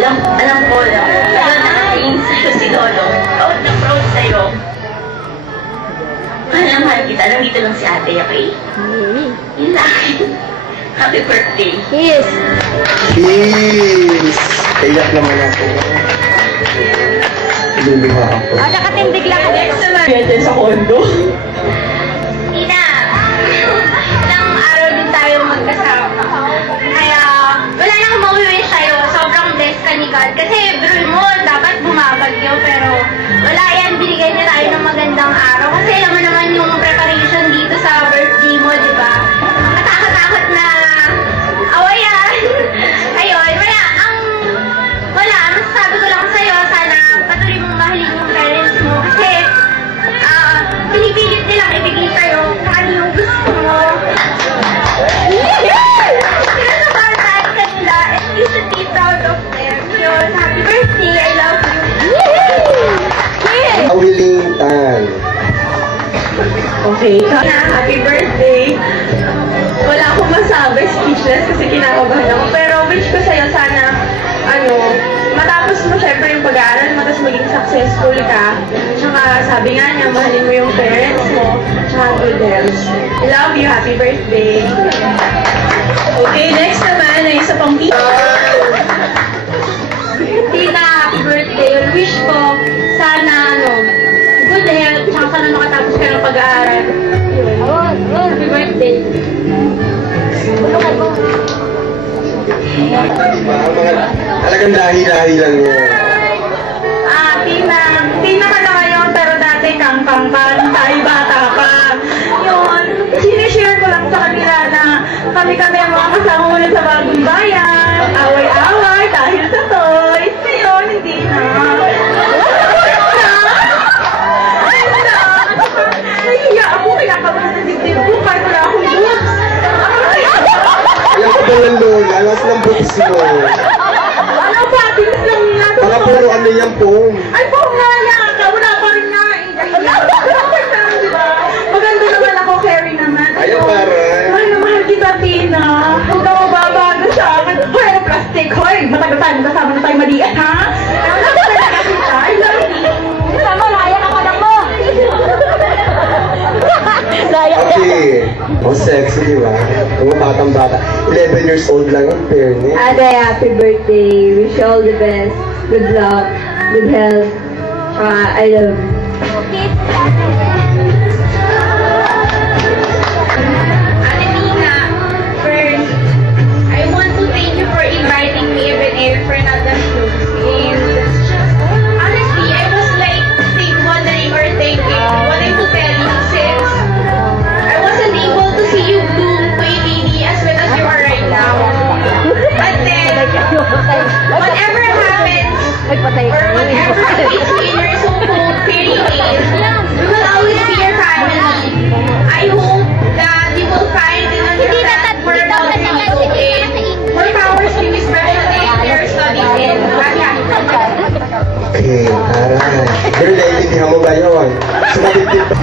Alam ko lang. Alam nakatingin sa'yo si Lolo. Proud na proud sa'yo. Mahal kita. Nandito lang si ate, okay? Yun lang. Happy birthday. Yes. Yes. Iyak naman ako. Luluha ako. Nakatindig lang. Pwede sa kondo. Ina, ilang araw din tayo magkasama. Kaya, wala nang mawiwish sa'yo. Sobrang blessed ka ni God. Kasi, bro mo, dapat bumabagyo. Pero, wala yan. Binigay niya tayo ng magandang araw. Kasi, alam mo naman yung preparation dito sa birthday mo, di ba? Nakakatakot na awayan. Ayun, wala, masasabi ko lang sa'yo, sana patuloy mong mahalin yung parents mo. Kasi, pinipilit nilang ibigay sa'yo kung ano yung gusto mo. Sinasabataan ka nila and you should be proud of them. Yun, happy birthday, I love you. Willing time. Okay. Happy birthday. Wala akong masabi, speechless kasi kinakabahan ako. Pero wish ko sa'yo sana, matapos mo syempre yung pag-aaral mo, tapos maging successful ka. Tsaka sabi nga niya, mahalin mo yung parents mo, tsaka good health. I love you, happy birthday. Okay, next naman ay isa pang Tina. Tina, happy birthday. Wish ko, sana, good health, tsaka sana makatapos ka ng pag-aaral. Happy birthday. Talagang dahi-dahi lang yan. Tina ka na ngayon, pero dati kang tayo bata pa. Yun, sinishare ko lang sa kanila na kami ang mga kasama mo sa bagong bayan. Away-away dahil sa toys. Ngayon, hindi na. Nahiya ako, kinakabahan na dibdib ko, kahit wala akong books. Alam ko ba ng lola? Alas ng books mo. Ano ba? Tinis lang nga. Baka puro ano yan po. Ay, po nga yan. Wala pa rin nga. Maganda naman ako, Carrie naman. Ayaw para. Mahal na mahal kita, Tina. Huwag ka mababago sa akin. Hoy, ano plastic? Hoy, matagal tayo magkasama na tayo maliit, ha? Ano ba talaga kita? I love you. Sama, laya ka pa lang mo. Okay. Oh, sexy, di ba? Mga batang-bata. 11 years old lang ang fairness. Ate, happy birthday. Wish you all the best. Good luck. Good health. I love you. Ate Nina, first, I want to thank you for inviting me even if for another shoot. And honestly, I was like wondering or thinking what I would tell you since I wasn't able to see you bloom baby as well as you are right now. But then, whatever happens, or whatever happens in your so-called fairy tale, we will always be your family. I hope that you will find and understand more about you and more powers to you, especially in your studies in mathematics. Okay, taray. Girl, naiintindihan mo ba yun? Sumatipid pa.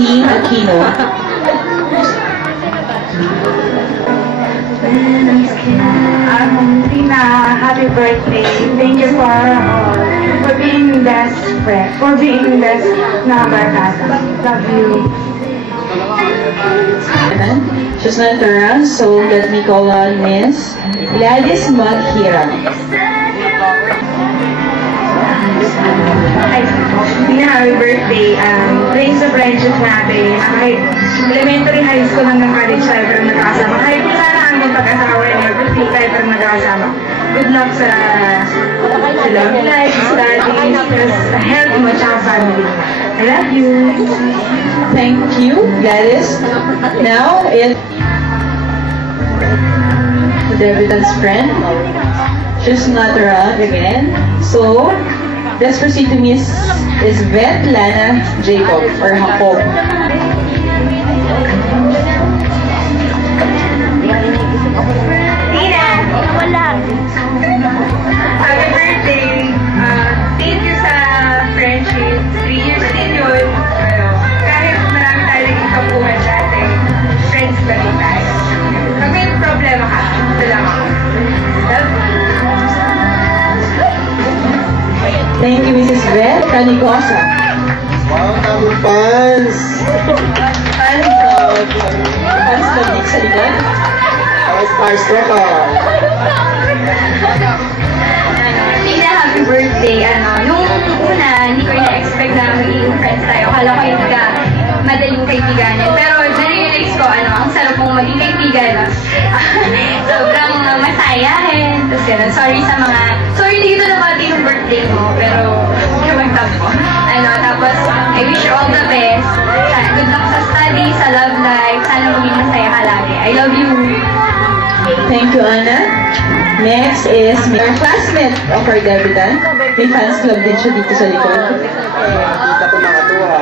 Team Aquino. Tina, happy birthday. Thank you for being best friend, for being best number kasa. Love you. She's not around, so let me call on Miss Gladys Maghira. Tina, happy birthday. Thanks sa friendship natin. Kahit elementary, high school hanggang college tayo pero magkakasama. Kahit wala na hanggang pag-asawa and everything tayo pero magkakasama. Good luck sa love life, studies, health mo, tsaka family. I love you. Thank you, Gladys. Now, it's the debutant's friend. She's not around again. So, let's proceed to Miss Svetlana Jacob, or Jacob. Thank you, Mrs. Beth Canigosa. Wow, tamang fans! Fans of Nick sa likod. Starstruck ka. Tina, happy birthday. Nung una, hindi ko na-expect na magiging friends tayo. Akala ko hindi ka madaling kaibiganin. Pero na-realize ko, ang sarap mong maging kaibigan. Sobrang masayahin. Tapos gano'n. Sorry, hindi kita nabati yung birthday mo. Pero, huwag ka magtampo. Tapos, I wish you all the best. Good luck sa study, sa love life. Sana maging masaya ka lagi. I love you. Thank you, Anna. Next is our classmate of our debutant. May fans club din siya dito sa likod. Kita ko nakatuwa.